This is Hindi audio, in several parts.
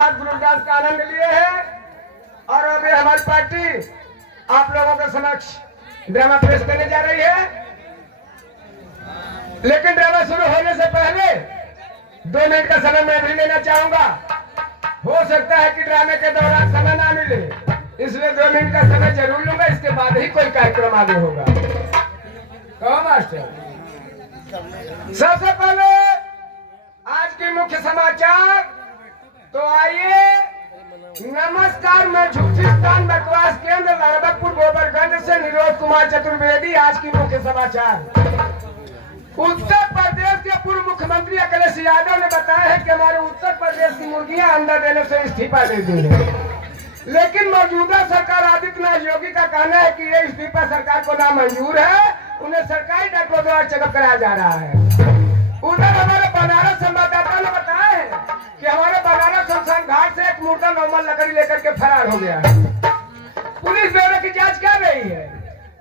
आज ग्रुप डांस का आनंद लिए हैं और अभी हमारी पार्टी आप लोगों के समक्ष ड्रामा पेश करने जा रही है। लेकिन ड्रामा शुरू होने से पहले 2 मिनट का समय मैं भी लेना चाहूंगा। हो सकता है कि ड्रामे के दौरान समय ना मिले, इसलिए 2 मिनट का समय जरूर लूंगा। इसके बाद ही कोई कार्यक्रम आगे होगा। कहो मास्टर। सबसे पहले आज के मुख्य समाचार तो आइए। नमस्कार, मैं झूठीस्थान बकवास केंद्र लड़बकपुर गोबरगंज से निरोध कुमार चतुर्वेदी। आज की मुख्य समाचार। उत्तर प्रदेश के पूर्व मुख्यमंत्री अखिलेश यादव ने बताया है कि हमारे उत्तर प्रदेश की मुर्गियां अंडा देने से इस्तीफा दे दी है। लेकिन मौजूदा सरकार आदित्यनाथ योगी का कहना है कि ये इस्तीफा सरकार को नामंजूर है। उन्हें सरकारी डॉक्टरों द्वारा चेकअप कराया जा रहा है। उधर हमारे बनारस संवाददाता ने बताया है कि हमारे बनारस शमशान घाट से एक मुर्दा नॉर्मल लकड़ी लेकर के फरार हो गया है। पुलिस ब्यूरो की जांच कर रही है।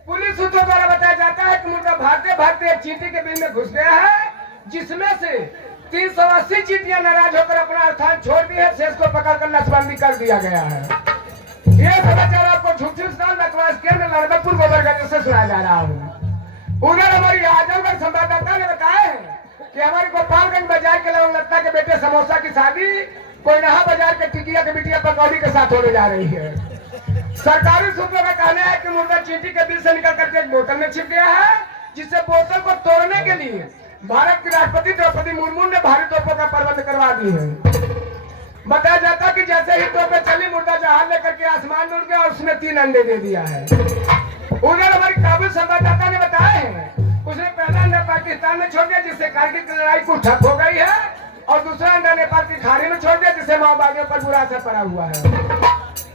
पुलिस सूत्रों द्वारा बताया जाता है कि मुर्दा भागते भागते एक चींटी के बिल में घुस गया है, जिसमें से 380 चींटियां नाराज होकर अपना स्थान छोड़ दी है। शेष को पकड़कर नसबंदी कर दिया गया है। यह समाचार आपको झूठीस्थान बकवास केंद्र लड़बकपुर गोबरगंज से सुनाया जा रहा हूँ। उधर हमारी आजमगढ़ संवाददाता ने बताया है कि हमारे गोपालगंज बाजार के लवंगलता के बेटे समोसा की शादी कोयनहा बाजार के टिकिया के बिटिया पकौड़ी के साथ होने जा रही है। सरकारी सूत्रों का कहना है कि मुर्दा चींटी के बिल से निकल करके एक बोतल में छिप गया है, जिससे बोतल को तोड़ने के लिए भारत की राष्ट्रपति द्रौपदी मुर्मू ने भारी तोपों का प्रबंध करवा दी है। बताया जाता कि जैसे ही तोपें चली, मुर्दा जहाज लेकर के आसमान में उड़ गया और उसने 3 अंडे दे दिया है। उधर हमारी काबुल संवाददाता ने बताया है उसने पहला अंडा पाकिस्तान में छोड़ दिया, जिससे कारगिल की लड़ाई कुछ ठप हो गई है, और दूसरा अंडा नेपाल की खाड़ी में छोड़ दिया, जिससे माओवादियों पर बुरा असर पड़ा हुआ है।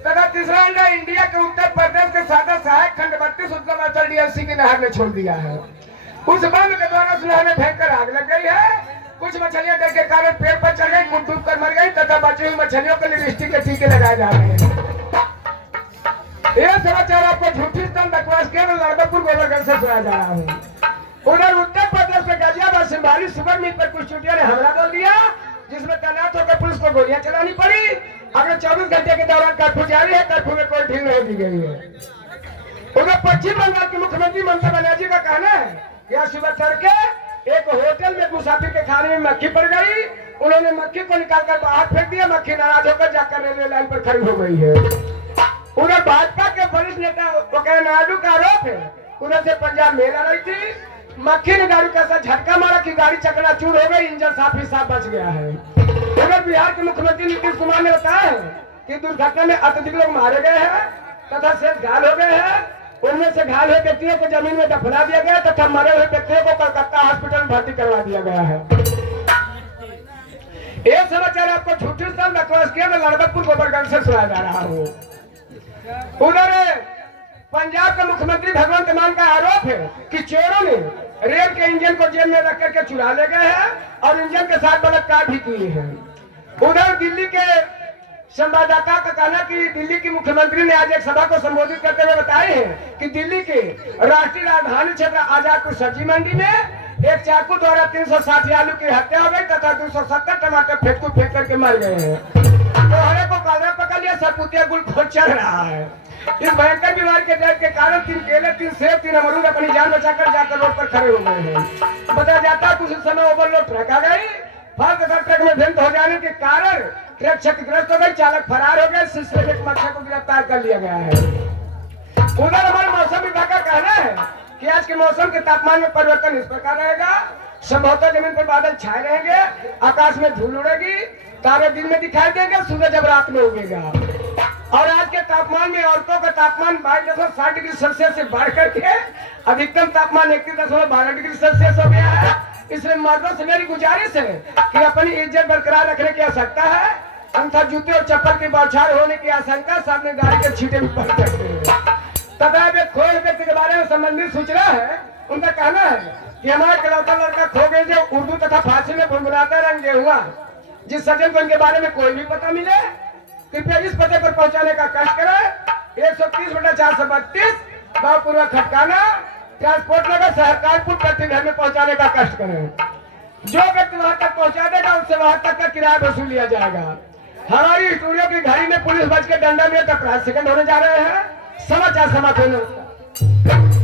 तथा तीसरा अंडा इंडिया के उत्तर प्रदेश के सादा सहायक खंड 32 उत्तरांचल डीएलसी की नहर में छोड़ दिया है। उस बंद के द्वारा उस नहर में भयंकर आग लग गई है। कुछ मछलियां डर के कारण पेड़ पर चढ़ गई, कुछ डूब कर मर गई, तथा बची हुई मछलियों के लिपस्टिक के टीके लगाए जा रहे हैं। यह समाचार आपको झूठीस्थान बकवास केंद्र लड़बकपुर गोबरगंज से सुनाया जा रहा हूँ। उधर उत्तर प्रदेश में गाजियाबाद सिंभाली सुगर मिल पर कुछ चुटियों ने हमला बोल दिया, जिसमें तैनात होकर पुलिस को गोलियां चलानी पड़ी। अगले 24 घंटे के दौरान कर्फ्यू जारी है। कर्फ्यू में कोई ढील नहीं दी गई है। उधर पश्चिम बंगाल की मुख्यमंत्री ममता बनर्जी का कहना है कि आज सुबह तड़के एक होटल में मुसाफिर के खाने में मक्खी पड़ गई। उन्होंने मक्खी को निकालकर बाहर फेंक दिया। मक्खी नाराज होकर जाकर रेलवे लाइन पर खड़ी हो गई है। उधर भाजपा के वरिष्ठ नेता नायडू का आरोप है उधर से पंजाब मेल आ रही थी, मक्खी ने गाड़ी का ऐसा झटका मारा कि गाड़ी चकनाचूर हो गई, इंजन साफ ही साफ बच गया है। उधर बिहार के मुख्यमंत्री नीतीश कुमार ने बताया है कि दुर्घटना में अत्यधिक लोग मारे गए हैं तथा शेष घायल हो गए हैं। उनमें से घायल हुए व्यक्तियों को जमीन में दफना दिया गया तथा मरे हुए व्यक्तियों को कलकत्ता हॉस्पिटल में भर्ती करवा दिया गया है। यह समाचार आपको झूठीस्थान बकवास केंद्र लड़बकपुर गोबरगंज से सुनाया जा रहा हूँ। उधर पंजाब के मुख्यमंत्री भगवंत मान का आरोप है कि चोरों ने रेल के इंजन को जेल में रख करके चुरा ले गए हैं और इंजन के साथ बलात्कार भी किए हैं। उधर दिल्ली के संवाददाता का कहना कि दिल्ली की मुख्यमंत्री ने आज एक सभा को संबोधित करते हुए बताए हैं कि दिल्ली के राष्ट्रीय राजधानी क्षेत्र आजादपुर सब्जी मंडी में एक चाकू द्वारा 360 आलू की हत्या हो गई तथा 270 टमाटर फेंक करके मर गए हैं। तो हरे को कालरा पकड़ लिया, सरपुतिया गुल खोज चल रहा है। इस भयंकर बीमारी के डर के कारण 3 केले, 3 सेब, 3 अमरूद अपनी जान बचाकर जाकर रोड पर खड़े हो गए हैं। बताया जाता है कुछ समय ओवरलोड ट्रक आ गई। फल तथा ट्रक में भिन्न हो जाने के कारण ट्रक क्षतिग्रस्त हो गई, चालक फरार हो गए। सिलसिले में एक मच्छर को गिरफ्तार कर लिया गया है। उधर हमारे मौसम विभाग का कहना है कि आज के मौसम के तापमान में परिवर्तन इस प्रकार रहेगा। संभवतः जमीन पर बादल छाए रहेंगे, आकाश में धूल उड़ेगी, तारे दिन में दिखाई देंगे, सूरज जब रात में उगेगा। और आज के तापमान में औरतों का तापमान 22.60 डिग्री सेल्सियस से बढ़ करके अधिकतम तापमान 31.12 डिग्री सेल्सियस हो गया है। इसलिए मर्दों से मेरी गुजारिश है कि अपनी इज्जत बरकरार रखने की आवश्यकता है, अन्यथा जूते और चप्पल की बौछार होने की आशंका सामने गाड़ी के छींटे में पड़ सकते हैं। तथा एक खोए व्यक्ति के बारे में संबंधित सूचना है। उनका कहना है कि हमारा इकलौता लड़का खो गए जो उर्दू तथा फारसी में गुनगुनाता रंग हुआ। जिस सज्जन को इनके बारे में कोई भी पता मिले कृपया इस पते पर पहुंचाने का कष्ट करें। 130/432 बापूर्वा खटकाना, ट्रांसपोर्ट नगर, सहकारपुर प्रति घर में पहुंचाने का कष्ट करें। जो व्यक्ति वहां तक पहुंचा देगा उससे वहां तक का किराया वसूल लिया जाएगा। हमारी कि घड़ी में पुलिस बज के डंडा में तो 5 सेकंड होने जा रहे हैं। समाचार समाप्त होने उसका।